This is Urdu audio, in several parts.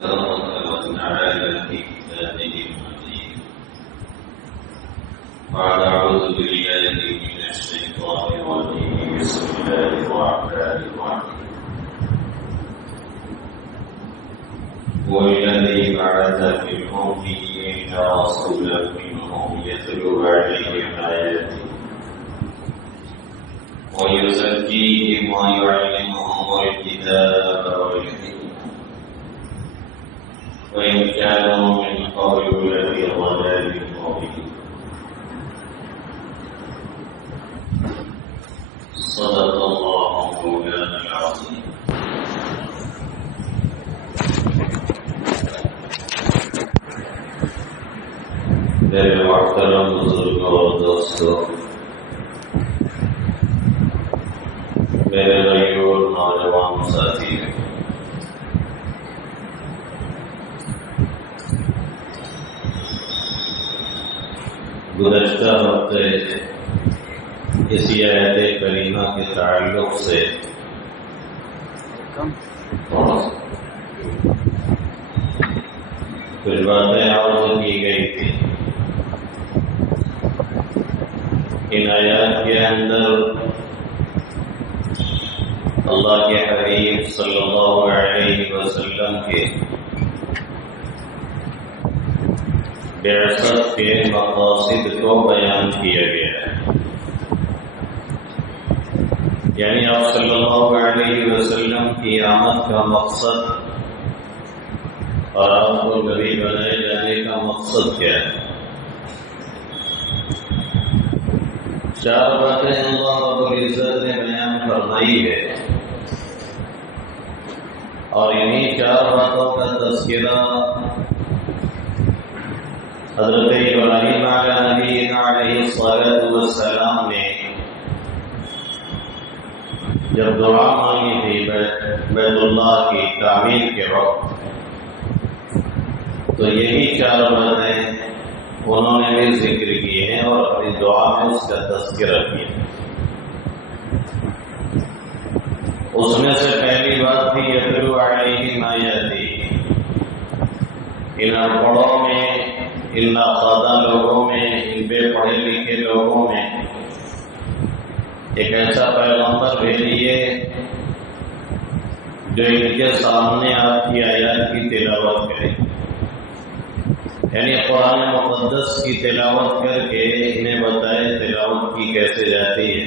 بعد أعوذ بالله من الشيطان الرجيم بسم الله الرحمن الرحيم هو الذي بعث في الأميين رسولا منهم يتلو عليهم آياته ويزكيهم ويعلمهم الكتاب والحكمة وإن كانوا من قبل لفي ضلال مبين صدق الله مولانا العظيم. میرے محترم بزرگوں اور دوستوں، میرے غیور نوجوان ساتھی، گزشتہ ہفتے اسی آیت کریمہ کے تعلق سے کچھ باتیں عرض کی گئی تھی. ان آیات کے اندر اللہ کے حبیب صلی اللہ علیہ وسلم کے بعثت کے مقاصد کو بیان کیا گیا ہے. یعنی آپ صلی اللہ علیہ وسلم کی آمد کا مقصد اور آپ کو نبی بنائے جانے کا مقصد کیا ہے. چار باتیں اللہ رب العزت نے بیان فرمائی ہے اور انہی چار باتوں کا تذکرہ حضرت ابراہیم علیہ السلام نے جب دعا مانگی تھی بیت اللہ کی تعمیر کے وقت، تو یہی چار باتیں انہوں نے بھی ذکر کی ہیں اور اپنی دعا میں اس کا تذکرہ کیا. اس میں سے پہلی بات تھی یتلو علیہم آیاتی. ان پڑھوں میں، ان ناخواندہ لوگوں میں، ان بے پڑھے لکھے لوگوں میں ایک ایسا پیغمبر بھیجیے جو ان کے سامنے آپ کی آیات کی تلاوت کرے، یعنی قرآن مقدس کی تلاوت کر کے انہیں بتائے تلاوت کی کیسے جاتی ہے.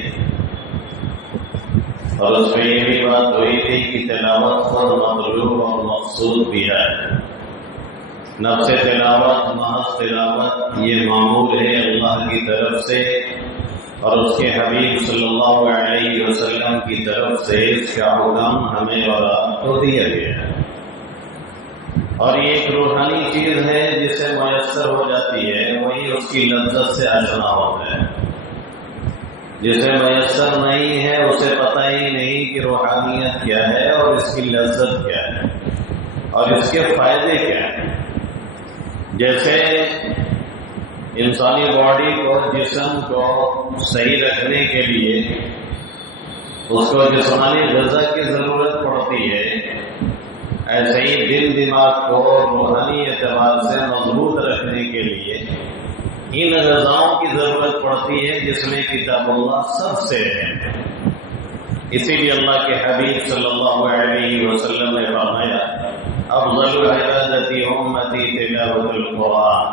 اور اس میں یہ بھی بات ہوئی تھی کہ تلاوت خود مطلوب اور مقصود بھی ہے. نفس تلاوت، محض تلاوت، یہ معمول ہے اللہ کی طرف سے اور اس کے حبیب صلی اللہ علیہ وسلم کی طرف سے اس کا حکم ہمیں اور آپ کو دیا گیا ہے. اور یہ ایک روحانی چیز ہے جسے میسر ہو جاتی ہے، وہی اس کی لذت سے آشنا ہوتا ہے. جسے میسر نہیں ہے اسے پتہ ہی نہیں کہ روحانیت کیا ہے اور اس کی لذت کیا ہے اور اس کے فائدے کیا ہیں. جیسے انسانی باڈی کو، جسم کو صحیح رکھنے کے لیے اس کو جسمانی غذا کی ضرورت پڑتی ہے، ایسے ہی دل دماغ کو روحانی اعتبار سے مضبوط رکھنے کے لیے ان غذاؤں کی ضرورت پڑتی ہے جس میں کتاب اللہ سب سے ہے. اسی لیے اللہ کے حبیب صلی اللہ علیہ وسلم نے فرمایا افضل عبادتی امتی تلاوت القرآن.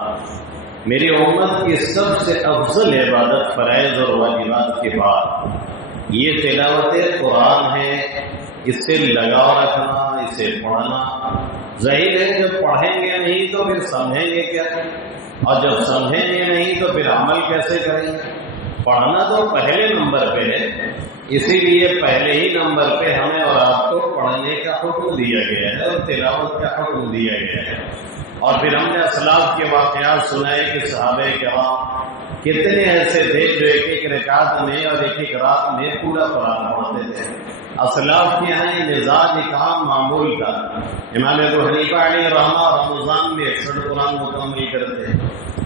میری امت کی سب سے افضل عبادت فرائض اور واجبات کے بعد یہ تلاوت قرآن ہے. اس سے لگاؤ رکھنا، اسے پڑھنا. ظاہر ہے جب پڑھیں گے نہیں تو پھر سمجھیں گے کیا، اور جب سمجھیں گے نہیں تو پھر عمل کیسے کریں گے. پڑھنا تو پہلے نمبر پہ ہے، اسی لیے پہلے ہی نمبر پہ ہمیں اور آپ کو پڑھنے کا حکم دیا گیا ہے اور تلاوت کا حکم دیا گیا ہے. اور پھر ہم نے اسلاف کے واقعات سنائے کہ صحابہ کرام کتنے ایسے تھے جو ایک ایک رکعت میں اور ایک ایک رات میں پورا قرآن پڑھتے تھے. اسلاف کے یہاں یہ مزاج کام معمول تھا. امام ابو حنیفہ علیہ رحمہ رمضان میں 61 قرآن مکمل کرتے ہیں.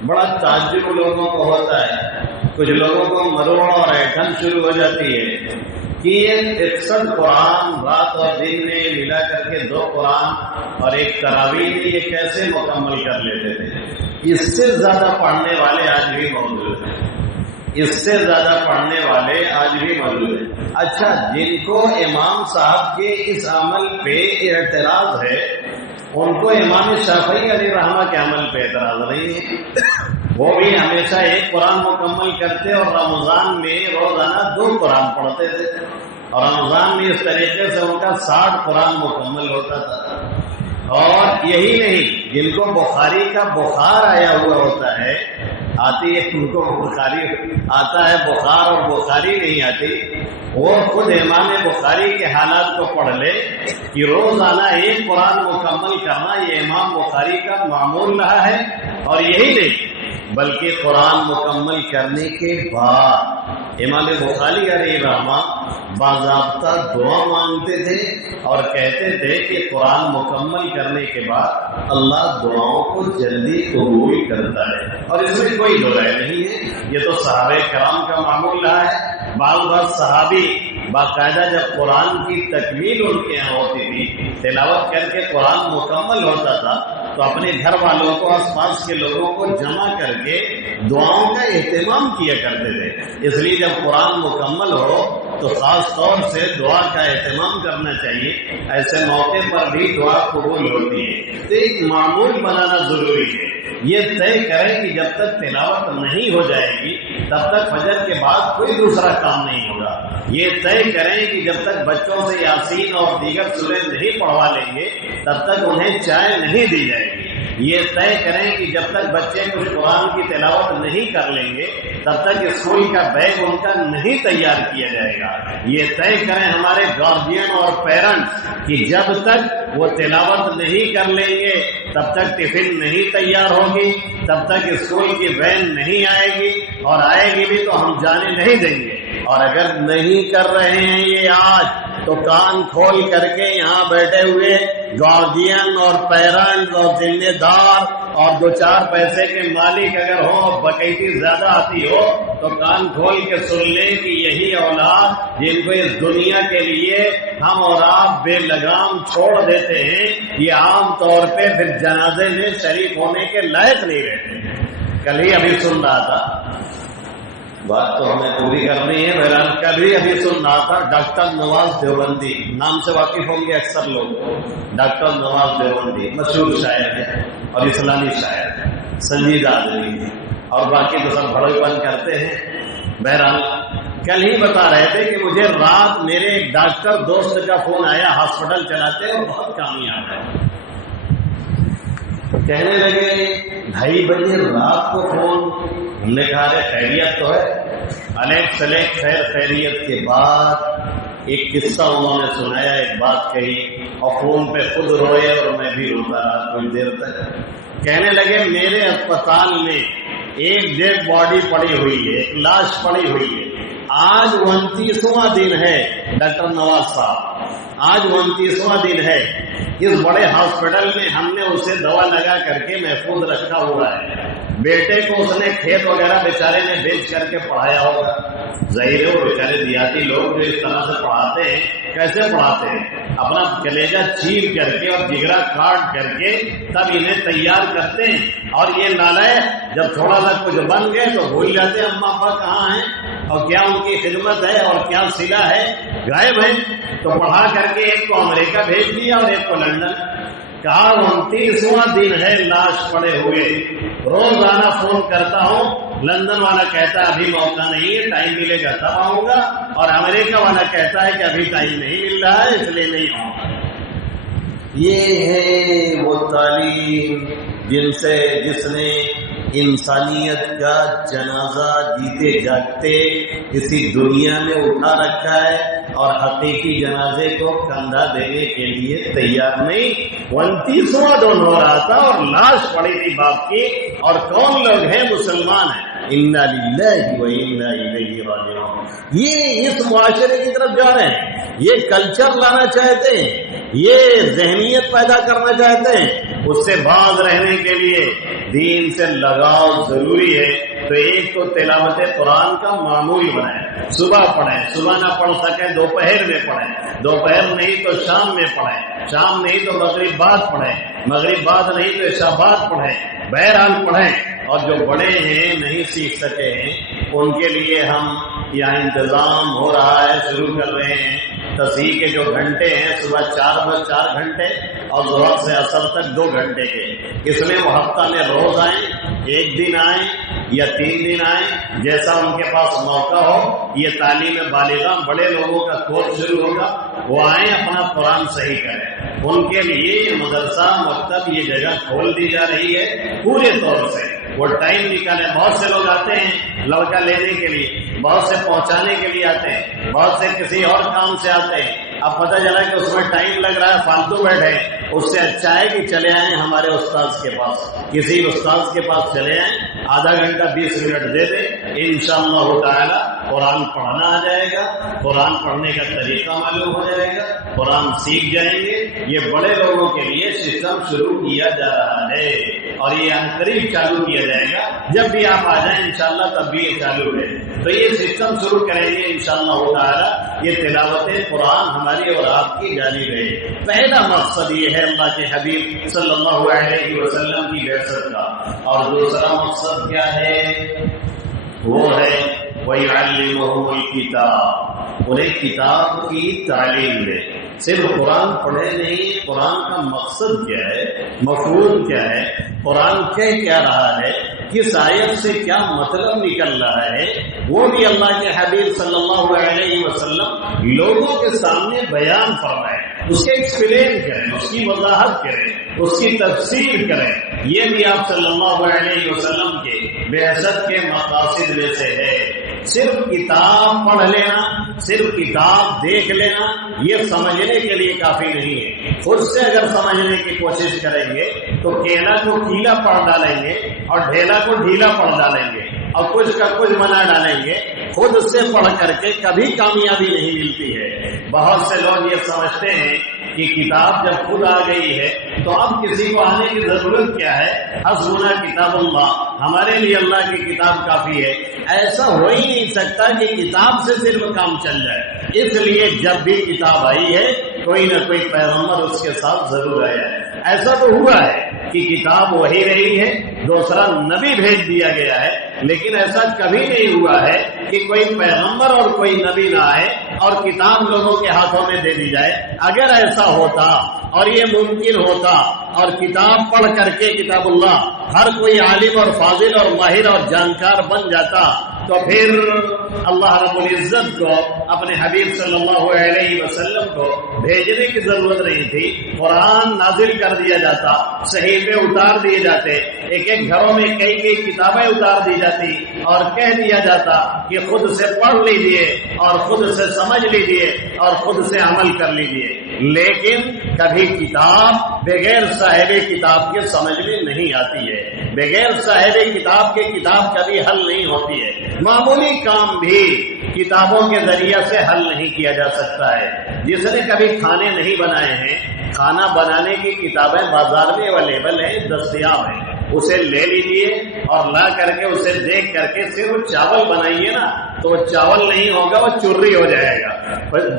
بڑا تعجب لوگوں کو ہوتا ہے کچھ لوگوں کو مروڑ اور ایٹھن شروع ہو جاتی ہے کہ یہ 61 قرآن رات اور دن میں ملا کر کے 2 قرآن اور ایک تراویح میں یہ کیسے مکمل کر لیتے تھے۔ اس سے زیادہ پڑھنے والے آج بھی موجود ہیں، اس سے زیادہ پڑھنے والے آج بھی موجود ہیں۔ اچھا، جن کو امام صاحب کے اس عمل پہ اعتراض ہے ان کو امام شافعی علیہ رحمہ کے عمل پہ اعتراض نہیں ہے، وہ بھی ہمیشہ ایک قرآن مکمل کرتے اور رمضان میں روزانہ 2 قرآن پڑھتے تھے، اور رمضان میں اس طریقے سے ان کا 60 قرآن مکمل ہوتا تھا۔ اور یہی نہیں، جن کو بخاری کا بخار آیا ہوا ہوتا ہے، آتی ہے ان کو بخاری آتا ہے بخار اور بخاری نہیں آتی، وہ خود امام بخاری کے حالات کو پڑھ لے کہ روزانہ 1 قرآن مکمل کرنا یہ امام بخاری کا معمول رہا ہے۔ اور یہی نہیں بلکہ قرآن مکمل کرنے کے بعد امام بخاری علیہ رحمہ باضابطہ دعا مانگتے تھے اور کہتے تھے کہ قرآن مکمل کرنے کے بعد اللہ دعاؤں کو جلدی قبول کرتا ہے، اور اس میں کوئی دو رائے نہیں ہے، یہ تو صحابہ کرام کا معمول رہا ہے۔ بعض صحابی باقاعدہ جب قرآن کی تکمیل ان کے یہاں ہوتی تھی، تلاوت کر کے قرآن مکمل ہوتا تھا تو اپنے گھر والوں کو، آس پاس کے لوگوں کو جمع کر کے دعاؤں کا اہتمام کیا کرتے تھے۔ اس لیے جب قرآن مکمل ہو تو خاص طور سے دعا کا اہتمام کرنا چاہیے، ایسے موقع پر بھی دعا قبول ہوتی ہے۔ تو ایک معمول بنانا ضروری ہے، یہ طے کریں کہ جب تک تلاوت نہیں ہو جائے گی تب تک فجر کے بعد کوئی دوسرا کام نہیں ہوگا۔ یہ طے کریں کہ جب تک بچوں سے یاسین اور دیگر سوریں نہیں پڑھوا لیں گے تب تک انہیں چائے نہیں دی جائے گی۔ یہ طے کریں کہ جب تک بچے کچھ قرآن کی تلاوت نہیں کر لیں گے تب تک اسکول کا بیگ ان کا نہیں تیار کیا جائے گا۔ یہ طے کریں ہمارے گارجین اور پیرنٹس کہ جب تک وہ تلاوت نہیں کر لیں گے تب تک ٹفن نہیں تیار ہوگی، تب تک اسکول کی وین نہیں آئے گی، اور آئے گی بھی تو ہم جانے نہیں دیں گے۔ اور اگر نہیں کر رہے ہیں یہ آج تو کان کھول کر کے یہاں بیٹھے ہوئے گارجین اور پیرنٹ اور ذمہ دار اور 2-4 پیسے کے مالک اگر ہوں اور بقیتی زیادہ آتی ہو تو کان کھول کے سن لیں کہ یہی اولاد جن کو اس دنیا کے لیے ہم اور آپ بے لگام چھوڑ دیتے ہیں، یہ عام طور پہ پھر جنازے میں شریک ہونے کے لائق نہیں رہتے۔ کل ہی ابھی سن رہا تھا، بات تو ہمیں پوری کرنی ہے، بہرحال کل ہی ابھی سن رہا تھا، ڈاکٹر نواز دیوبندی نام سے واقف ہوں گے اکثر لوگ، ڈاکٹر نواز دیوبندی مشہور شاعر ہے اور اسلامی شاعر ہے، سنجیدہ آدمی ہے، اور باقی تو سب بڑے پن کرتے ہیں۔ بہرحال کل ہی بتا رہے تھے کہ مجھے رات میرے ایک ڈاکٹر دوست کا فون آیا، ہاسپٹل چلاتے اور بہت کامیاب ہے، کہنے لگے 2:30 بجے رات کو فون۔ ہم نے کہا رہے خیریت تو ہے؟ انیک سلیک خیر خیریت کے بعد ایک قصہ انہوں نے سنایا، ایک بات کہی اور فون پہ خود روئے اور میں بھی روتا رہا کچھ دیر تک۔ کہنے لگے میرے اسپتال میں ایک ڈیڈ باڈی پڑی ہوئی ہے، ایک لاش پڑی ہوئی ہے، آج 29واں دن ہے ڈاکٹر نواز صاحب، آج 29واں دن ہے، اس بڑے ہاسپٹل میں ہم نے اسے دوا لگا کر کے محفوظ رکھا ہوا ہے، بیٹے کو اس نے کھیت وغیرہ بیچارے نے بیچ کر کے پڑھایا ہوگا، ظاہر ہے وہ بیچارے دیہاتی لوگ جو اس طرح سے پڑھاتے ہیں، کیسے پڑھاتے ہیں؟ اپنا کلیجہ چیر کر کے اور جگرا کاٹ کر کے تب انہیں تیار کرتے ہیں، اور یہ نالائق جب تھوڑا سا کچھ بن گئے تو بھول جاتے ہیں اماں ابا کہاں ہیں اور کیا ان کی خدمت ہے اور کیا صلہ ہے، غائب ہے۔ تو پڑھا کر کے ایک کو امریکہ بھیج دیا اور ایک کو لندن، کہا 29واں دن ہے لاش پڑے ہوئے، روزانہ فون کرتا ہوں، لندن والا کہتا ہے ابھی موقع نہیں ہے، ٹائم ملے گا تب آؤں گا، اور امریکہ والا کہتا ہے کہ ابھی ٹائم نہیں مل رہا ہے اس لیے نہیں آؤں گا۔ یہ ہے وہ تعلیم جس نے انسانیت کا جنازہ جیتے جاگتے اسی دنیا میں اٹھا رکھا ہے، اور حقیقی جنازے کو کندھا دینے کے لیے تیار نہیں۔ 29واں دن ہو رہا تھا اور لاش پڑی تھی باپ کی، اور کون لوگ ہیں؟ مسلمان ہیں۔ انا للہ و انا الیہ راجعون۔ یہ اس معاشرے کی طرف جا رہے ہیں، یہ کلچر لانا چاہتے ہیں، یہ ذہنیت پیدا کرنا چاہتے ہیں۔ اس سے باز رہنے کے لیے دین سے لگاؤ ضروری ہے، تو ایک تو تلاوت قرآن کا معمول بنائیں، صبح پڑھیں، صبح نہ پڑھ سکیں دوپہر میں پڑھیں، دوپہر نہیں تو شام میں پڑھیں، شام نہیں تو مغرب بعد پڑھیں، مغرب بعد نہیں تو عشاء بعد پڑھیں، بہرحال پڑھیں۔ اور جو بڑے ہیں نہیں سیکھ سکے ہیں ان کے لیے ہم یہاں انتظام ہو رہا ہے، شروع کر رہے ہیں۔ تصحیح کے جو گھنٹے ہیں صبح 4 گھنٹے اور ظہر سے عصر تک 2 گھنٹے کے، اس میں وہ ہفتہ میں روز آئیں، 1 دن آئیں یا 3 دن آئیں، جیسا ان کے پاس موقع ہو۔ یہ تعلیم بالغاں بڑے لوگوں کا کورس شروع ہوگا، وہ آئیں اپنا قرآن صحیح کریں۔ ان کے لیے یہ مدرسہ مکتب یہ جگہ کھول دی جا رہی ہے پورے طور سے۔ وہ ٹائم نکالے، بہت سے لوگ آتے ہیں لڑکا لینے کے لیے، بہت سے پہنچانے کے لیے آتے ہیں، بہت سے کسی اور کام سے آتے ہیں۔ اب پتہ چلا کہ اس میں ٹائم لگ رہا ہے، فالتو بیٹھے، اس سے اچھا ہے کہ چلے آئیں ہمارے استاذ کے پاس، کسی استاذ کے پاس چلے آئیں، آدھا گھنٹہ 20 منٹ دے دیں، انشاءاللہ تعالی قرآن پڑھنا آ جائے گا، قرآن پڑھنے کا طریقہ معلوم ہو جائے گا، قرآن سیکھ جائیں گے۔ یہ بڑے لوگوں کے لیے سسٹم شروع کیا جا رہا ہے اور یہ قریب چالو کیا جائے گا۔ جب بھی آپ آ جائیں انشاءاللہ تب بھی یہ چالو ہے، تو یہ سسٹم شروع کریں گے انشاءاللہ تعالی۔ یہ تلاوت قرآن ہماری اور آپ کی جانب ہے۔ پہلا مقصد یہ ہے اللہ کے حبیب صلی اللہ علیہ وسلم کی بعثت کا، اور دوسرا مقصد کیا ہے؟ وہ ہے وَيُعَلِّمُهُمُ الْكِتَابَ، انہیں کتاب کی تعلیم دے۔ صرف قرآن پڑھے نہیں، قرآن کا مقصد کیا ہے، مفہوم کیا ہے، قرآن کہہ کیا رہا ہے، کس آیت سے کیا مطلب نکل رہا ہے، وہ بھی اللہ کے حبیب صلی اللہ علیہ وسلم لوگوں کے سامنے بیان فرمائے، اس کے ایکسپلین کریں، اس کی وضاحت کریں، اس کی تفسیر کریں۔ یہ بھی آپ صلی اللہ علیہ وسلم کے بعثت کے مقاصد میں سے ہے۔ صرف کتاب پڑھ لینا، صرف کتاب دیکھ لینا یہ سمجھنے کے لیے کافی نہیں ہے۔ خود سے اگر سمجھنے کی کوشش کریں گے تو کیلا کو کیلا پڑھ ڈالیں گے اور ڈھیلا کو ڈھیلا پڑھ ڈالیں گے اور کچھ کا کچھ بنا ڈالیں گے۔ خود سے پڑھ کر کے کبھی کامیابی نہیں ملتی ہے۔ بہت سے لوگ یہ سمجھتے ہیں کہ کتاب جب خود آ گئی ہے تو اب کسی کو آنے کی ضرورت کیا ہے، حسبنا کتاب اللہ، ہمارے لیے اللہ کی کتاب کافی ہے۔ ایسا ہو ہی نہیں سکتا کہ کتاب سے صرف کام چل جائے۔ اس لیے جب بھی کتاب آئی ہے کوئی نہ کوئی پیغمبر اس کے ساتھ ضرور آیا ہے۔ ایسا تو ہوا ہے کہ کتاب وہی رہی ہے، دوسرا نبی بھیج دیا گیا ہے، لیکن ایسا کبھی نہیں ہوا ہے کہ کوئی پیغمبر اور کوئی نبی نہ آئے اور کتاب لوگوں کے ہاتھوں میں دے دی جائے۔ اگر ایسا ہوتا اور یہ ممکن ہوتا اور کتاب پڑھ کر کے کتاب اللہ ہر کوئی عالم اور فاضل اور ماہر اور جانکار بن جاتا تو پھر اللہ رب العزت کو اپنے حبیب صلی اللہ علیہ وسلم کو بھیجنے کی ضرورت نہیں تھی۔ قرآن نازل کر دیا جاتا، صحیفے اتار دیے جاتے، ایک ایک گھروں میں کئی کئی کتابیں اتار دی جاتی اور کہہ دیا جاتا کہ خود سے پڑھ لیجئے اور خود سے سمجھ لیجئے اور خود سے عمل کر لیجئے۔ لیکن کبھی کتاب بغیر صاحب کتاب کے سمجھ میں نہیں آتی ہے، بغیر صاحب کتاب کے کتاب کبھی حل نہیں ہوتی ہے۔ معمولی کام بھی کتابوں کے ذریعے سے حل نہیں کیا جا سکتا ہے۔ جس نے کبھی کھانے نہیں بنائے ہیں، کھانا بنانے کی کتابیں بازار میں اویلیبل ہیں، دستیاب ہیں، اسے لے لیجئے اور لا کر کے اسے دیکھ کر کے صرف چاول بنائیے نا تو وہ چاول نہیں ہوگا، وہ چرری ہو جائے گا۔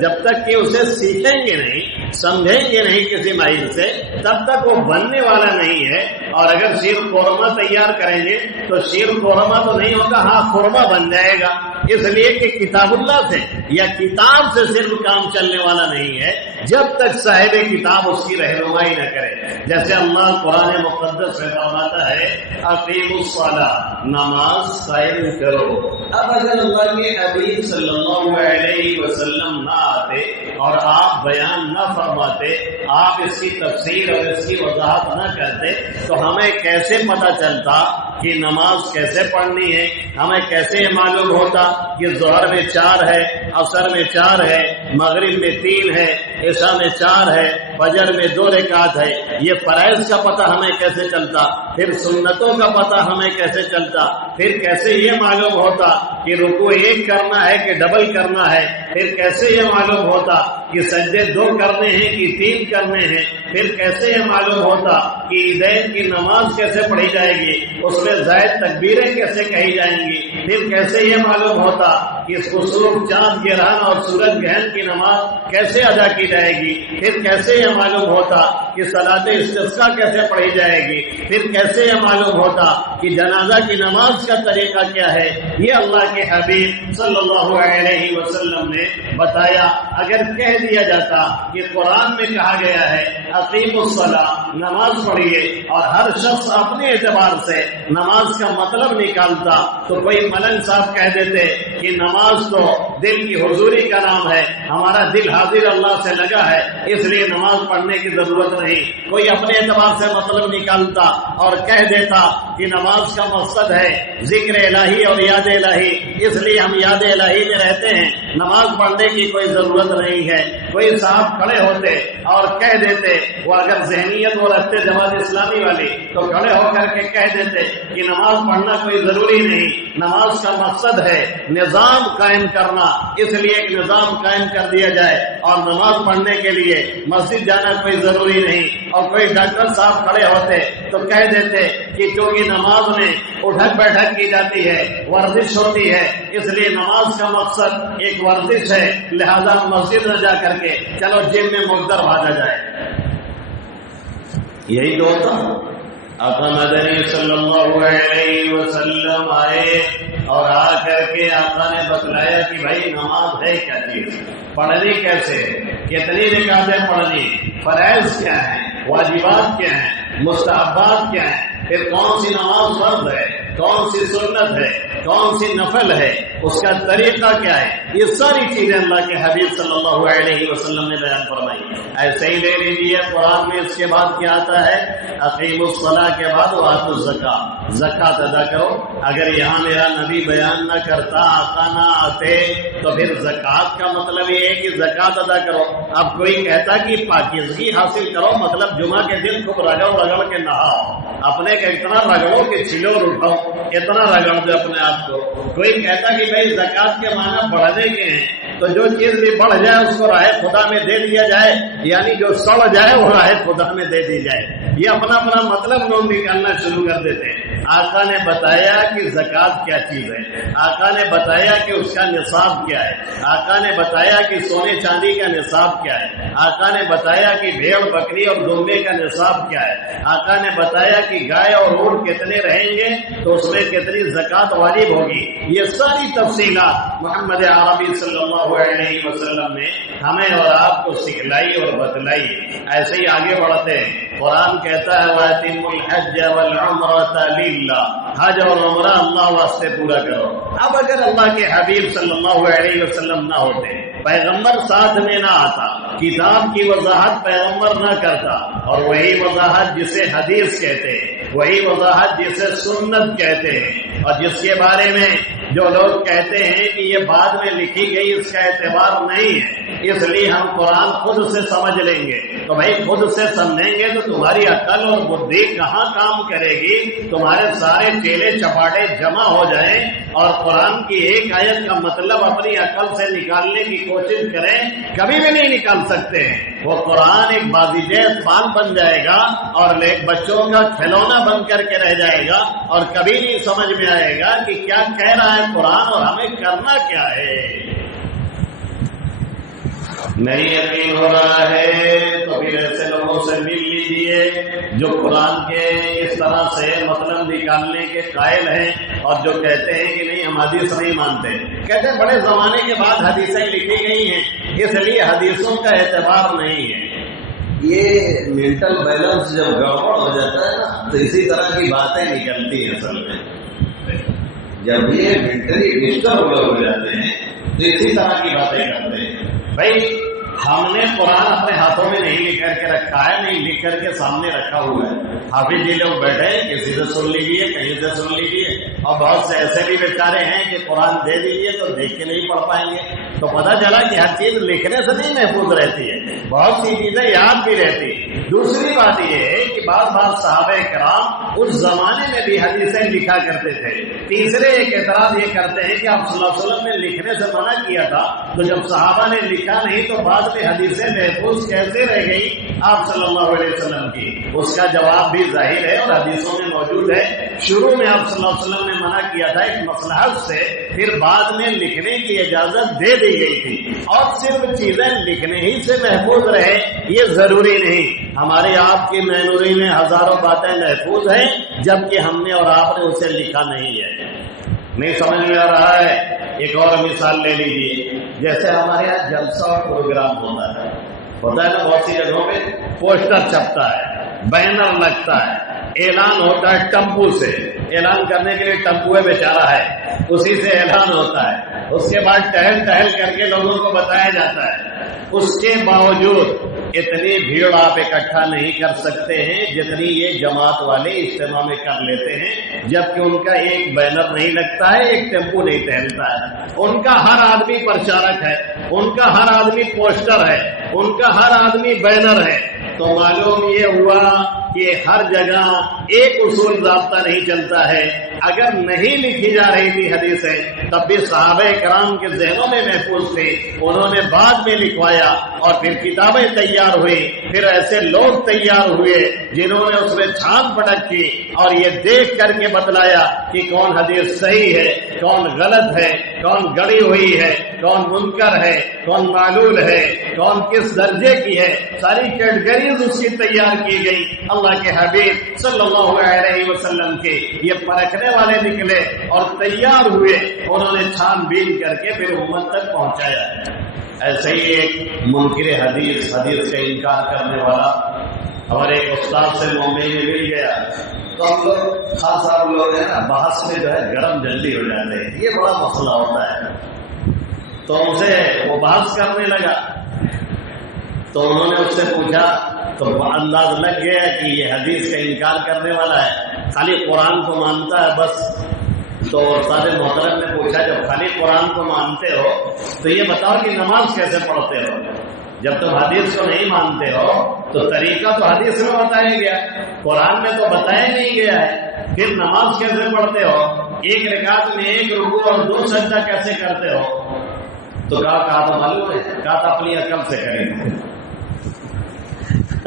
جب تک کہ اسے سیکھیں گے نہیں، سمجھیں گے نہیں کسی ماہر سے، تب تک وہ بننے والا نہیں ہے۔ اور اگر شیر قورمہ تیار کریں گے تو شیر قورمہ تو نہیں ہوگا، ہاں قورمہ بن جائے گا۔ اس لیے کہ کتاب اللہ سے یا کتاب سے صرف کام چلنے والا نہیں ہے جب تک صاحب کتاب اس کی رہنمائی نہ کرے۔ جیسے اللہ قرآن مقدس میں فرماتا ہے اقیموا الصلاۃ، نماز قائم کرو۔ اب اگر اللہ کے حبیب صلی اللہ علیہ وسلم نہ آتے اور آپ بیان نہ فرماتے، آپ اس کی تفسیر اور اس کی وضاحت نہ کرتے تو ہمیں کیسے پتہ چلتا کہ نماز کیسے پڑھنی ہے؟ ہمیں کیسے یہ معلوم ہوتا کہ ظہر میں 4 ہے، عصر میں 4 ہے، مغرب میں 3 ہے، عشاء میں 4 ہے، فجر میں 2 رکعت ہے؟ یہ فرائض کا پتہ ہمیں کیسے چلتا؟ پھر سنتوں کا پتہ ہمیں کیسے چلتا؟ پھر کیسے یہ معلوم ہوتا کہ رکوع 1 کرنا ہے کہ ڈبل کرنا ہے؟ پھر کیسے یہ معلوم ہوتا کہ سجدے 2 کرنے ہیں کہ 3 کرنے ہیں؟ پھر کیسے یہ معلوم ہوتا کہ عیدین کی نماز کیسے پڑھی جائے گی، اس میں زائد تکبیریں کیسے کہی جائیں گی، پھر کیسے یہ معلوم ہوتا کہ خسوف، چاند گرہن اور سورج گرہن کی نماز کیسے ادا کی جائے گی، پھر کیسے یہ معلوم ہوتا کہ صلاۃ استسقاء کیسے پڑھی جائے گی، پھر کیسے یہ معلوم ہوتا کہ جنازہ کی نماز کا طریقہ کیا ہے۔ یہ اللہ کے حبیب صلی اللہ علیہ وسلم نے بتایا۔ اگر کہہ دیا جاتا کہ قرآن میں کہا گیا ہے اقیموا الصلاۃ، نماز پڑھیے، اور ہر شخص اپنے اعتبار سے نماز کا مطلب نکالتا، تو کوئی ملنگ صاحب کہہ دیتے کہ نماز تو دل کی حضوری کا نام ہے، ہمارا دل حاضر اللہ سے لگا ہے، اس لیے نماز پڑھنے کی ضرورت نہیں۔ کوئی اپنے اعتبار سے مطلب نکالتا اور کہہ دیتا کہ نماز کا مقصد ہے ذکر الہی اور یاد الہی، اس لیے ہم یاد الہی میں رہتے ہیں، نماز پڑھنے کی کوئی ضرورت نہیں ہے۔ کوئی صاحب کھڑے ہوتے اور کہہ دیتے، وہ اگر ذہنیت وہ رکھتے جماعت اسلامی والی، تو کھڑے ہو کر کے کہہ دیتے کہ نماز پڑھنا کوئی ضروری نہیں، نماز کا مقصد ہے نظام قائم کرنا، اس لیے ایک نظام قائم کر دیا جائے، اور نماز پڑھنے کے لیے مسجد جانا کوئی ضروری نہیں۔ اور کوئی ڈاکٹر صاحب کھڑے ہوتے تو کہہ دیتے کہ چونکہ نماز میں اٹھک بیٹھک کی جاتی ہے، ورزش ہوتی ہے، اس لیے نماز کا مقصد ایک ورزش ہے، لہذا مسجد نہ جا کر کے چلو جم میں مقدر بھاگا جائے۔ یہی تو ہوتا۔ آقا مدنی صلی اللہ علیہ وسلم آئے اور آ کر کے آقا نے بتلایا کہ بھائی نماز ہے کیا چیز، پڑھنی کیسے، کتنی رکعتیں پڑھنی، فرائض کیا ہیں، واجبات کیا ہیں، مستحبات کیا ہیں، پھر کون سی نماز فرض ہے، کون سی سنت ہے، کون سی نفل ہے، اس کا طریقہ کیا ہے، یہ ساری چیزیں اللہ کے حبیب صلی اللہ علیہ وسلم نے بیان فرمائی۔ ایسے ہی لے لیجیے قرآن میں اس کے بعد کیا آتا ہے، اقیموا الصلاۃ کے بعد وآتوا الزکاۃ، زکات ادا کرو۔ اگر یہاں میرا نبی بیان نہ کرتا، آقا نہ آتے، تو پھر زکات کا مطلب یہ ہے کہ زکات ادا کرو۔ اب کوئی کہتا کہ پاکیزگی حاصل کرو، مطلب جمعہ کے دن خوب رگڑ رگڑ کے نہاؤ، اپنے کا اتنا رگڑو کہ چھلور اٹھاؤ، اتنا رگڑ دو اپنے آپ کو۔ کوئی کہتا کہ بھائی زکات کے معنی بڑھنے کے ہیں، تو جو چیز بھی بڑھ جائے اس کو راہ خدا میں دے دیا جائے، یعنی جو سڑ جائے وہ راہ خدا میں دے دی جائے۔ یہ اپنا اپنا مطلب لوگ نکالنا شروع کر دیتے ہیں۔ آقا نے بتایا کہ زکات کیا چیز ہے، آقا نے بتایا کہ اس کا نصاب کیا ہے، آقا نے بتایا کہ سونے چاندی کا نصاب کیا ہے، آقا نے بتایا کہ بھیڑ بکری اور دمبے کا نصاب کیا ہے، آقا نے بتایا کہ گائے اور اونٹ کتنے رہیں گے تو اس میں کتنی زکات واجب ہوگی۔ یہ ساری تفصیلات محمد عربی صلی اللہ علیہ وسلم نے ہمیں اور آپ کو سکھلائی اور بتلائی۔ ایسے ہی آگے بڑھتے ہیں، قرآن کہتا ہے وَأَتِمُّوا الْحَجَّ وَالْعُمْرَةَ لِلَّهِ، حج اور عمرہ اللہ واسطے پورا کرو۔ اب اگر اللہ کے حبیب صلی اللہ علیہ وسلم نہ ہوتے، پیغمبر ساتھ میں نہ آتا، کتاب کی وضاحت پیغمبر نہ کرتا، اور وہی وضاحت جسے حدیث کہتے ہیں، وہی وضاحت جسے سنت کہتے ہیں، اور جس کے بارے میں جو لوگ کہتے ہیں کہ یہ بعد میں لکھی گئی اس کا اعتبار نہیں ہے، اس لیے ہم قرآن خود سے سمجھ لیں گے، تو بھائی خود سے سمجھیں گے تو تمہاری عقل اور بدھی کہاں کام کرے گی؟ تمہارے سارے چیلے چپاٹے جمع ہو جائیں اور قرآن کی ایک آیت کا مطلب اپنی عقل سے نکالنے کی کوشش کریں، کبھی بھی نہیں نکال سکتے ہیں۔ وہ قرآن ایک بازیجے بال بن جائے گا اور بچوں کا کھلونا بن کر کے رہ جائے گا، اور کبھی نہیں سمجھ میں آئے گا کہ کیا کہہ رہا ہے قرآن اور ہمیں کرنا کیا ہے۔ نہیں یقین ہو رہا ہے تو پھر ایسے لوگوں سے مل لیجیے جو قرآن کے اس طرح سے مطلب نکالنے کے قائل ہیں، اور جو کہتے ہیں کہ نہیں ہم حدیث نہیں مانتے، کہتے ہیں بڑے زمانے کے بعد حدیثیں لکھی گئی ہیں اس لیے حدیثوں کا اعتبار نہیں ہے۔ یہ مینٹل بیلنس جب گڑبڑ ہو جاتا ہے نا تو اسی طرح کی باتیں نکلتی ہیں۔ اصل میں جب یہ مینٹلی ڈسٹرب ہو جاتے ہیں تو اسی طرح کی باتیں کرتے ہیں۔ بھائی ہم نے قرآن اپنے ہاتھوں میں نہیں لکھ کر کے رکھا ہے، نہیں لکھ کر کے سامنے رکھا ہوا ہے۔ حافظ جی لوگ بیٹھے کسی سے سن لیجیے، کہیں سے سن لیجیے، اور بہت سے ایسے بھی بیچارے ہیں کہ قرآن دے دیجیے تو دیکھ کے نہیں پڑھ پائیں گے، تو پتہ چلا کہ ہر چیز لکھنے سے نہیں محفوظ رہتی ہے، بہت سی چیزیں یاد بھی رہتی ہے۔ دوسری بات یہ ہے کہ بعض صحابہ کرام اس زمانے میں بھی حدیثیں لکھا کرتے تھے۔ تیسرے ایک اعتراض یہ کرتے ہیں کہ آپ صلی اللہ علیہ وسلم نے لکھنے سے منع کیا تھا، تو جب صحابہ نے لکھا نہیں تو بعد میں حدیثیں محفوظ کیسے رہ گئی آپ صلی اللہ علیہ وسلم کی؟ اس کا جواب بھی ظاہر ہے اور حدیثوں میں موجود ہے۔ شروع میں آپ صلی اللہ علیہ وسلم نے منع کیا تھا ایک مصلحت سے، پھر بعد میں لکھنے کی اجازت دے دی گئی تھی، اور صرف چیزیں لکھنے ہی سے محفوظ رہے یہ ضروری نہیں۔ ہمارے آپ کی میموری میں ہزاروں باتیں محفوظ ہیں، جبکہ ہم نے اور آپ نے اسے لکھا نہیں ہے۔ نہیں سمجھ میں آ رہا ہے؟ ایک اور مثال لے لیجیے، جیسے ہمارے یہاں جلسہ اور پروگرام ہوتا ہے نا، بہت سی جگہوں پہ پوسٹر چھپتا ہے، بینر لگتا ہے، اعلان ہوتا ہے ٹمپو سے، اعلان کرنے کے لیے ٹمپو بیچارہ ہے، اسی سے اعلان ہوتا ہے، اس کے بعد ٹہل کر کے لوگوں کو بتایا جاتا ہے۔ اس کے باوجود اتنی بھیڑ آپ اکٹھا نہیں کر سکتے ہیں جتنی یہ جماعت والے اجتماع میں کر لیتے ہیں، جبکہ ان کا ایک بینر نہیں لگتا ہے، ایک ٹیمپو نہیں ٹہلتا ہے، ان کا ہر آدمی پرچارک ہے، ان کا ہر آدمی پوسٹر ہے، ان کا ہر آدمی بینر ہے۔ تو معلوم یہ ہوا کہ ہر جگہ ایک اصول ضابطہ نہیں چلتا ہے۔ اگر نہیں لکھی جا رہی تھی حدیثیں تب بھی صحابہ کرام کے ذہنوں میں محفوظ تھی، انہوں نے بعد میں لکھوایا اور پھر کتابیں تیار ہوئی، پھر ایسے لوگ تیار ہوئے جنہوں نے اس میں چھان پٹک کی اور یہ دیکھ کر کے بتلایا کہ کون حدیث صحیح ہے، کون غلط ہے، کون گڑی ہوئی ہے، کون منکر ہے، کون معلول ہے، کون کس درجے کی ہے، ساری کیٹیگریز اس کی تیار کی گئی۔ اللہ کے حبیب صلی اللہ علیہ وسلم کے یہ پرکھنے والے نکلے اور تیار ہوئے، انہوں نے چھان بین کر کے پھر امت تک پہنچایا۔ ایسے ہی ایک منکر حدیث کا انکار کرنے والا ہمارے ایک استاد سے ممبئی میں مل گیا، تو ہم لوگ خاص لوگ ہیں نا، بحث میں جو ہے گرم جلدی ہو جاتے ہیں، یہ بڑا مسئلہ ہوتا ہے۔ تو ان سے وہ بحث کرنے لگا، تو انہوں نے اس سے پوچھا تو انداز لگ گیا کہ یہ حدیث کا انکار کرنے والا ہے، خالی قرآن کو مانتا ہے بس۔ تو استاد محترم نے پوچھا جب خالی قرآن کو مانتے ہو تو یہ بتاؤ کہ نماز کیسے پڑھتے ہو؟ جب تم حدیث کو نہیں مانتے ہو تو طریقہ تو حدیث میں بتایا گیا، قرآن میں تو بتایا نہیں گیا ہے، پھر نماز کیسے پڑھتے ہو؟ ایک رکعت میں ایک رکوع اور 2 سجدہ کیسے کرتے ہو؟ تو کہا تو معلوم ہے، کہا تو اپنی عقل سے کریں،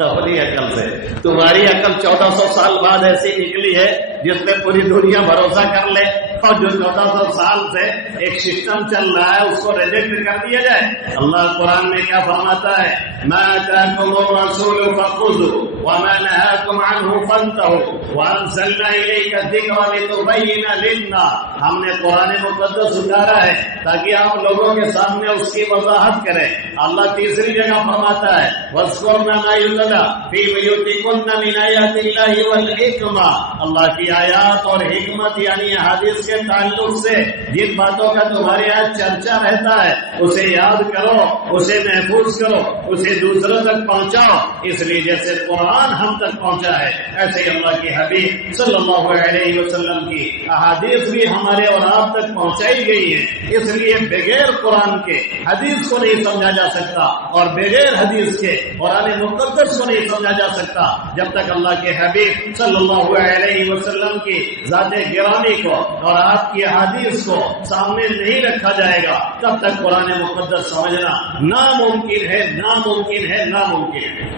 اپنی عقل سے۔ تمہاری عقل 1400 سال بعد ایسی نکلی ہے جس پہ پوری دنیا بھروسہ کر لے، اور جو 1400 سال سے ایک سسٹم چل رہا ہے اس کو ریجیکٹ کر دیا جائے۔ اللہ قرآن میں کیا فرماتا ہے؟ مَا آتَاكُمُ الرَّسُولُ فَخُذُوهُ وَمَا نَهَاكُمْ عَنْهُ فَانْتَهُوا وَأَنزَلْنَا إِلَيْكَ الذِّكْرَ لِتُبَيِّنَ لِلنَّاسِ، ہم نے قرآن مقدس اتارا ہے تاکہ آپ لوگوں کے سامنے اس کی وضاحت کریں۔ اللہ تیسری جگہ فرماتا ہے وَاذْكُرْنَ مَا يُتْلَىٰ فِي بُيُوتِكُنَّ مِنْ آيَاتِ اللَّهِ وَالْحِكْمَةِ، اللہ کی آیات اور حکمت یعنی حدیث کے تعلق سے جن باتوں کا تمہارے یہاں چرچا رہتا ہے اسے یاد کرو، اسے محفوظ کرو، اسے دوسروں تک پہنچاؤ۔ اس لیے جیسے قرآن ہم تک پہنچا ہے ایسے ہی اللہ کے حبیب صلی اللہ علیہ وسلم کی احادیث بھی ہمارے اور آپ تک پہنچائی گئی ہیں۔ اس لیے بغیر قرآن کے حدیث کو نہیں سمجھا جا سکتا، اور بغیر حدیث کے قرآن مقدس کو نہیں سمجھا جا سکتا جب تک اللہ کے حبیب صلی اللہ علیہ وسلم کی ذات گرامی کو اور آپ کی احادیث کو سامنے نہیں رکھا جائے گا تب تک قرآن مقدس سمجھنا ناممکن ہے، ناممکن ہے، ناممکن ہے۔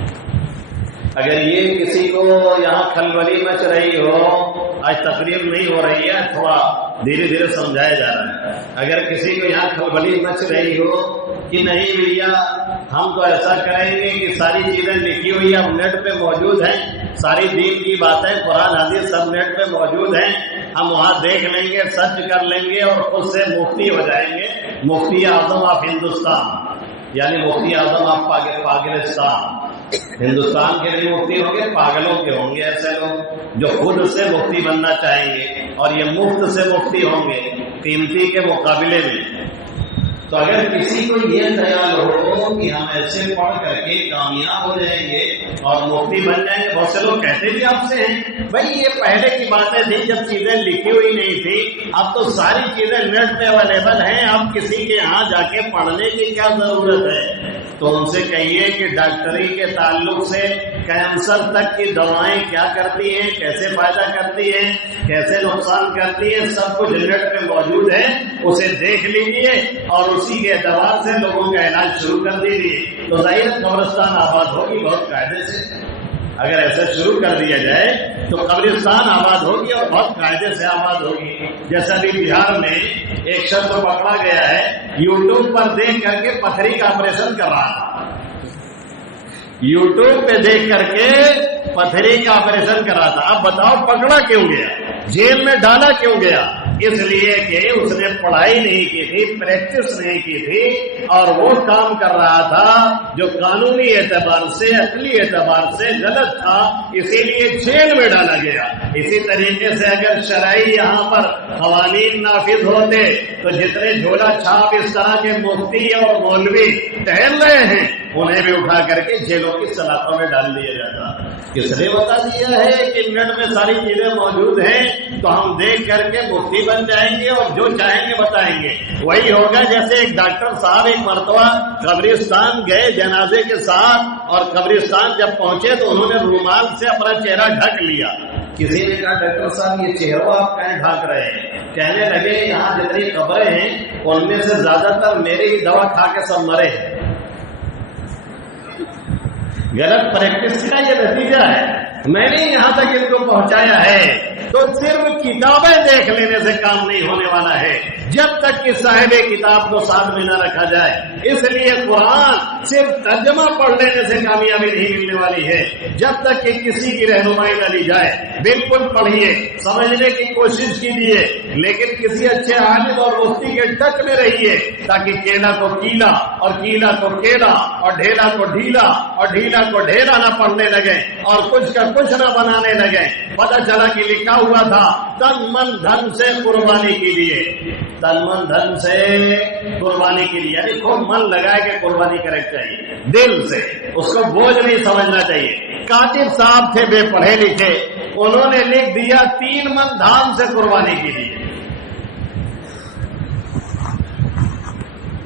اگر یہ کسی کو یہاں کھلبلی مچ رہی ہو، آج تقریر نہیں ہو رہی ہے، تھوڑا دھیرے دھیرے سمجھایا جا رہا ہے، اگر کسی کو یہاں کھلبلی مچ رہی ہو کہ نہیں بھیا ہم تو ایسا کریں گے کہ ساری چیزیں لکھی ہوئی اب نیٹ پہ موجود ہیں، ساری دین کی باتیں قرآن حدیث سب نیٹ پہ موجود ہیں، ہم وہاں دیکھ لیں گے، سرچ کر لیں گے اور خود سے مفتی ہو جائیں گے، مفتی اعظم آف ہندوستان، یعنی مفتی اعظم آف پاکستان۔ ہندوستان کے لیے مفتی ہوں گے، پاگلوں کے ہوں گے ایسے لوگ جو خود سے مفتی بننا چاہیں گے اور یہ مفت سے مفتی ہوں گے قیمتی کے مقابلے میں۔ تو اگر کسی کو یہ خیال ہو کہ ہم ایسے پڑھ کر کے کامیاب ہو جائیں گے اور مفتی بن جائیں گے، بہت سے لوگ کہتے بھی آپ سے ہیں بھائی یہ پہلے کی باتیں تھیں جب چیزیں لکھی ہوئی نہیں تھی، اب تو ساری چیزیں نیٹ پہ اویلیبل ہیں، اب کسی کے یہاں جا کے پڑھنے کی کیا ضرورت ہے؟ تو ان سے کہیے کہ ڈاکٹری کے تعلق سے کینسر تک کی دوائیں کیا کرتی ہیں، کیسے فائدہ کرتی ہیں، کیسے نقصان کرتی ہیں، سب کچھ نیٹ پہ موجود ہے، اسے دیکھ لیجیے اور اسی کے اعتبار سے لوگوں کا علاج شروع کر دیجیے، تو ظاہر قبرستان آباد ہوگی بہت قاعدے سے۔ اگر ایسا شروع کر دیا جائے تو قبرستان آباد ہوگی اور بہت قاعدے سے آباد ہوگی۔ جیسا بھی بہار میں ایک شخص کو پکڑا گیا ہے، یوٹیوب پر دیکھ کر کے پتھری کا آپریشن کر رہا تھا، یوٹیوب پہ دیکھ کر کے پتھری کا آپریشن کر رہا تھا۔ اب بتاؤ پکڑا کیوں گیا، جیل میں ڈالا کیوں گیا؟ اس لیے کہ اس نے پڑھائی نہیں کی تھی، پریکٹس نہیں کی تھی، اور وہ کام کر رہا تھا جو قانونی اعتبار سے، عقلی اعتبار سے غلط تھا، اسی لیے جیل میں ڈالا گیا۔ اسی طریقے سے اگر شرعی یہاں پر قوانین نافذ ہوتے تو جتنے جھولا چھاپ اس طرح کے مفتی اور مولوی ٹہل رہے ہیں انہیں بھی اٹھا کر کے جیلوں کی سلاخوں میں ڈال دیا جاتا۔ کس نے بتا دیا ہے کہ نیٹ میں ساری چیزیں موجود ہیں تو ہم دیکھ کر کے مفتی بن جائیں گے اور جو چاہیں گے بتائیں گے؟ وہی ہوگا جیسے ایک ڈاکٹر صاحب ایک مرتبہ قبرستان گئے جنازے کے ساتھ، اور قبرستان جب پہنچے تو انہوں نے رومال سے اپنا چہرہ ڈھک لیا۔ کسی نے کہا ڈاکٹر صاحب یہ چہرہ آپ کہیں ڈھک رہے ہیں؟ کہنے لگے یہاں جتنی قبریں ہیں ان میں سے زیادہ تر میری ہی دوا کھا کے سب مرے ہیں۔ غلط پریکٹس کا یہ نتیجہ ہے۔ میں نے یہاں تک ان کو پہنچایا ہے تو صرف کتابیں دیکھ لینے سے کام نہیں ہونے والا ہے جب تک کہ صاحب کتاب کو ساتھ میں نہ رکھا جائے۔ اس لیے قرآن صرف ترجمہ پڑھ لینے سے کامیابی نہیں ملنے والی ہے جب تک کہ کسی کی رہنمائی نہ لی جائے۔ بالکل پڑھیے، سمجھنے کی کوشش کیجیے، لیکن کسی اچھے عالم اور مفتی کے ٹچ میں رہیے تاکہ کیلا کو کیلا اور کیلا کو کیلا اور ڈھیلا کو ڈھیلا اور ڈھیلا کو ڈھیلا نہ پڑھنے لگے اور کچھ کا کچھ نہ بنانے لگے۔ پتہ چلا کہ لکھا ہوا تھا تن من دھن سے قربانی کے لیے، تن من دھن سے قربانی کے لیے، یعنی خوب من لگائے کہ قربانی کرے چاہیے دل سے، اس کو بوجھ نہیں سمجھنا چاہیے۔ کاتب صاحب تھے بے پڑھے لکھے، انہوں نے لکھ دیا 3 من دھان سے قربانی کے لیے۔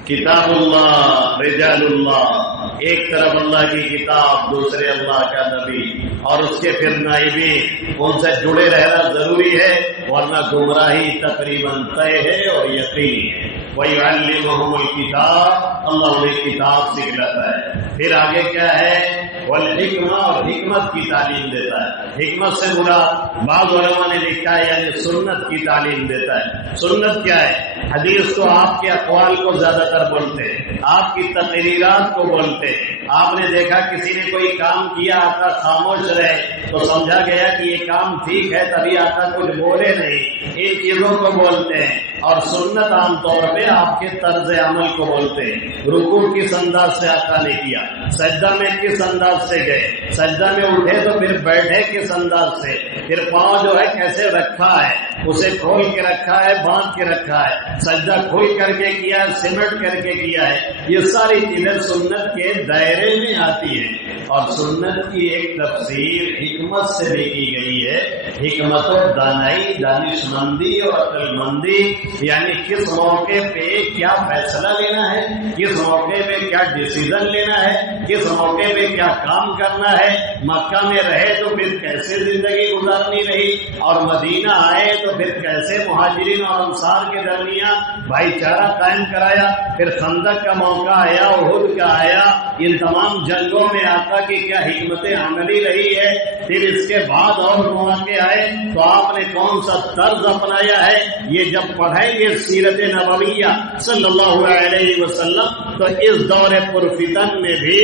کتاب اللہ، رجال اللہ، ایک طرف اللہ کی کتاب، دوسرے اللہ کا نبی، اور اس کے پھر نائبین، ان سے جڑے رہنا ضروری ہے ورنہ گمراہی تقریباً طے ہے اور یقینی ہے۔ وَيُعَلِّمُهُمُ الْكِتَابَ، اللہ انہیں کتاب سکھلاتا ہے۔ پھر آگے کیا ہے؟ والحکمہ، اور حکمت کی تعلیم دیتا ہے۔ حکمت سے مراد بعض علماء نے لکھا ہے یعنی سنت کی تعلیم دیتا ہے۔ سنت کیا ہے؟ حدیث تو آپ کے اقوال کو زیادہ تر بولتے ہیں، آپ کی تقریرات کو بولتے ہیں۔ آپ نے دیکھا کسی نے کوئی کام کیا، آقا خاموش رہے تو سمجھا گیا کہ یہ کام ٹھیک ہے، تبھی آقا کچھ بولے نہیں، ان چیزوں کو بولتے ہیں۔ اور سنت عام طور پہ آپ کے طرز عمل کو بولتے ہیں۔ رکوع کس انداز سے آقا نے کیا، سجدہ میں کس انداز سے گئے، سجدہ میں اٹھے تو پھر بیٹھے کس انداز سے، پھر پاؤں جو ہے کیسے رکھا ہے، اسے کھول کے رکھا ہے، باندھ کے رکھا ہے، سجدہ کھول کر کے کیا ہے، سمٹ کر کے کیا ہے، یہ ساری چیزیں سنت کے دائرے میں آتی ہیں۔ اور سنت کی ایک تفسیر حکمت سے بھی کی گئی ہے۔ حکمت و دانائی، دانش مندی اور عقل مندی، یعنی کس موقع پہ کیا فیصلہ لینا ہے، کس موقع پہ کیا ڈیسیزن لینا ہے، کس موقع پہ کیا کام کرنا ہے۔ مکہ میں رہے تو پھر کیسے زندگی گزارنی رہی، اور مدینہ آئے تو پھر کیسے مہاجرین اور انصار کے درمیان بھائی چارہ قائم کرایا۔ پھر خندق کا موقع آیا، احد کا آیا، ان تمام جنگوں میں آقا کی کیا حکمت عملی رہی ہے۔ پھر اس کے بعد اور مواقع آئے تو آپ نے کون سا طرز اپنایا ہے، یہ جب پڑھیں گے سیرت نبویہ صلی اللہ علیہ وسلم تو اس دور پرفتن میں بھی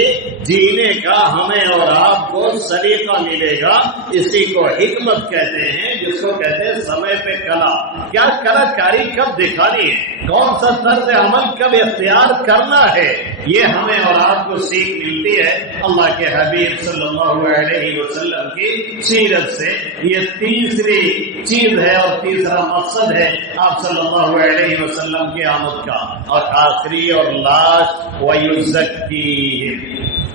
جینے کا ہمیں اور آپ کو سلیقہ ملے گا۔ اسی کو حکمت کہتے ہیں، جس کو کہتے ہیں سمے پہ کلا، کیا کلاکاری کب دکھانی ہے، کون سا طرز عمل کب اختیار کرنا ہے، یہ ہمیں اور آپ کو سیکھ ملتی ہے اللہ کے حبیب صلی اللہ علیہ وسلم کی سیرت سے۔ یہ تیسری چیز ہے اور تیسرا مقصد ہے آپ صلی اللہ علیہ وسلم کی آمد کا۔ اور آخری اور لاسٹ وَيُزَكِّيهِمْ،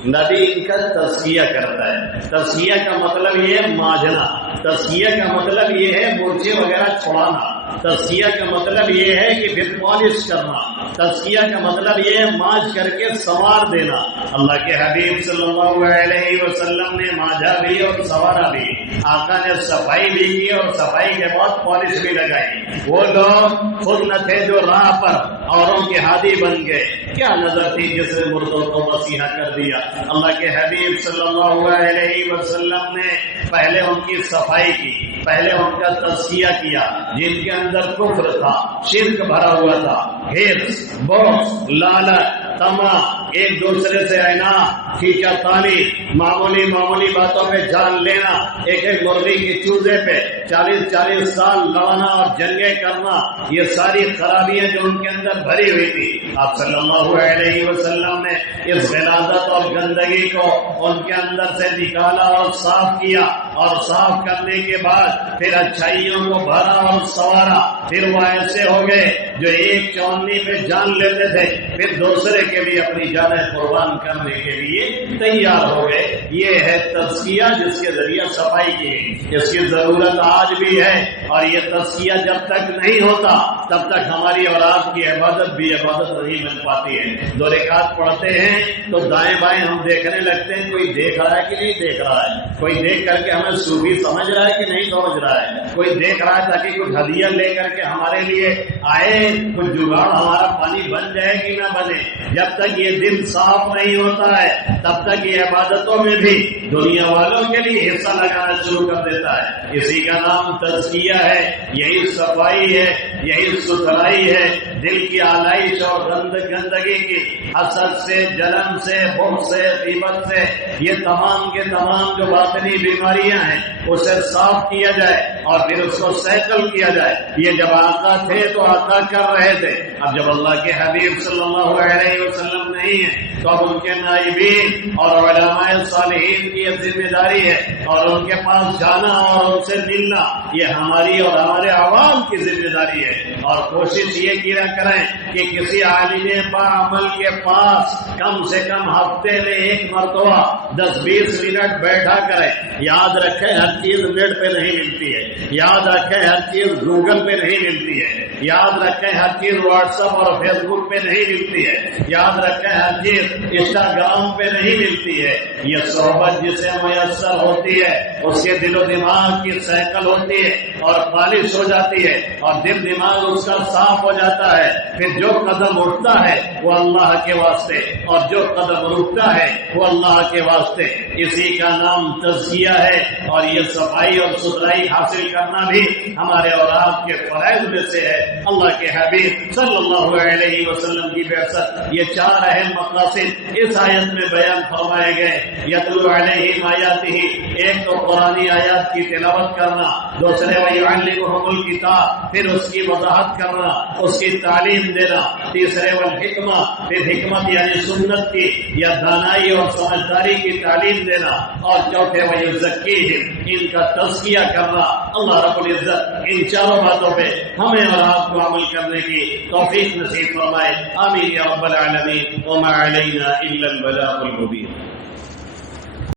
نبی ان کا تزکیہ کرتا ہے۔ تزکیہ کا مطلب یہ ہے ماجنا، تزکیہ کا مطلب یہ ہے مورچے وغیرہ چھوڑانا۔ تزکیہ کا مطلب یہ ہے کہ پھر پالش کرنا، تزکیہ کا مطلب یہ ہے مانج کر کے سنوار دینا۔ اللہ کے حبیب صلی اللہ علیہ وسلم نے مانجا بھی اور سنوارا بھی، آقا نے صفائی بھی کی اور صفائی کے بعد پالش بھی لگائی۔ وہ لوگ خود نہ تھے جو راہ پر اوروں کے ہادی بن گئے، کیا نظر تھی جس نے مردوں کو مسیحا کر دیا۔ اللہ کے حبیب صلی اللہ علیہ وسلم نے پہلے ان کی صفائی کی، پہلے ان کا تزکیہ کیا، جن کے اندر کفر تھا، شرک بھرا ہوا تھا، حرص، بغض، لالچ، طمع، ایک دوسرے سے عناد، کھینچا تانی، معمولی باتوں پہ جان لینا، ایک مرغی کی چوزے پہ 40 سال لڑنا اور جنگیں کرنا، یہ ساری خرابیاں جو ان کے اندر بھری ہوئی تھی، آپ صلی اللہ علیہ وسلم نے اس غلاظت اور گندگی کو ان کے اندر سے نکالا اور صاف کیا، اور صاف کرنے کے بعد پھر اچھائیوں کو بھرا اور سنوارا۔ پھر وہ ایسے ہو گئے جو ایک چونی پہ جان لیتے تھے، پھر دوسرے کے لیے اپنی جانیں قربان کرنے کے لیے تیار ہو گئے۔ یہ ہے تزکیہ جس کے ذریعے صفائی کی گئی، اس کی ضرورت آج بھی ہے، اور یہ تزکیہ جب تک نہیں ہوتا تب تک ہماری اور آپ کی عبادت بھی عبادت نہیں مل پاتی ہے۔ 2 رکعت پڑھتے ہیں تو دائیں بائیں ہم دیکھنے لگتے ہیں، کوئی دیکھ رہا ہے کہ نہیں دیکھ رہا ہے، کوئی دیکھ کر کے ہمیں صوفی سمجھ رہا ہے کہ نہیں سمجھ رہا ہے، کوئی دیکھ رہا ہے تاکہ کچھ ہدیہ لے کر کے ہمارے لیے آئے، کچھ جگاڑ ہمارا پانی بن جائے کہ نہ بنے۔ جب تک یہ دل صاف نہیں ہوتا ہے تب تک یہ عبادتوں میں بھی دنیا والوں کے لیے حصہ لگانا شروع کر دیتا ہے۔ اسی کا نام تزکیہ ہے، یہی صفائی ہے، یہی ستھرائی ہے، دل کی آلائش اور گندگی کی، حسد سے، جلن سے، بغض سے، غیبت سے، یہ تمام کے تمام جو باطنی بیماریاں ہیں اسے صاف کیا جائے اور پھر اس کو سیکل کیا جائے۔ یہ جب آقا تھے تو آقا کر رہے تھے، اب جب اللہ کے حبیب صلی اللہ علیہ وسلم نہیں ہے تو اب ان کے نائبین اور علماء صالحین کی یہ ذمہ داری ہے، اور ان کے پاس جانا اور ان سے ملنا یہ ہماری اور ہمارے عوام کی ذمہ داری ہے۔ اور کوشش یہ کیا کریں کہ کسی عالم باعمل کے پاس کم سے کم ہفتے میں 1 مرتبہ 10-20 منٹ بیٹھا کریں۔ یاد رکھیں ہر چیز نیٹ پہ نہیں ملتی ہے، یاد رکھیں ہر چیز گوگل پہ نہیں ملتی ہے، یاد رکھیں ہر چیز واٹس ایپ اور فیس بک پہ نہیں ملتی ہے، یاد رکھیں ہر چیز انسٹاگرام پہ نہیں ملتی ہے۔ یہ صحبت جسے میسر ہوتی ہے اس کے دل و دماغ کی سیکل ہوتی ہے اور پالش ہو جاتی ہے اور دل دماغ اس کا صاف ہو جاتا ہے، پھر جو قدم اٹھتا ہے وہ اللہ کے واسطے اور جو قدم رکتا ہے وہ اللہ کے واسطے۔ اسی کا نام تزکیہ ہے، اور یہ صفائی اور ستھرائی حاصل کرنا بھی ہمارے اور آپ کے فرائض میں سے ہے۔ اللہ کے حبیب صلی اللہ علیہ وسلم کی بعثت، یہ 4 اہم مقاصد اس آیت میں بیان فرمائے گئے۔ یتلو علیہم آیاتہ، ایک تو قرآنی آیات کی تلاوت کرنا، دوسرے ویعلمہم الکتاب، پھر اس کی وضاحت کرنا، اس کی تعلیم دینا، تیسرے والحکمہ، پھر حکمت یعنی سنت کی یا دانائی اور سمجھداری کی تعلیم دینا، اور چوتھے ویزکیہم، ان کا تزکیہ کرنا۔ اللہ رب العزت ان 4 باتوں پہ ہمیں اور آپ کو عمل کرنے کی توفیق نصیب فرمائے، آمین یا رب العالمین، وما علینا الا البلاغ المبین۔